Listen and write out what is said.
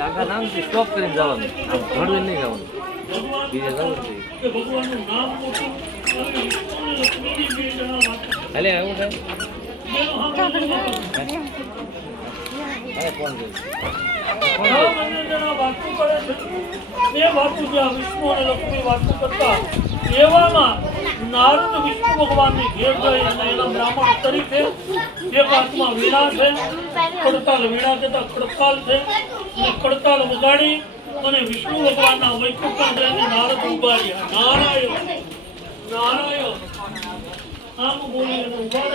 આખા નામથી સ્ટોપ કરીને જવાનું, આમ ઘડવે નહીં જવાનું, બીજે જવું છે. હાલે એવું છે. નારદ વિષ્ણુ ભગવાનની ઘેર ગઈ અને એના બ્રાહ્મણ તરીકે એક હાથમાં વીણા છે, ખડતાલ વીણા કહેતા ખડતાલ છે, ખડતાલ વગાડી અને વિષ્ણુ ભગવાનના વૈકુંઠ જઈને નારદ ઉભા રહ્યા. નારાયણ નારાયણ આમ બોલી ઉભા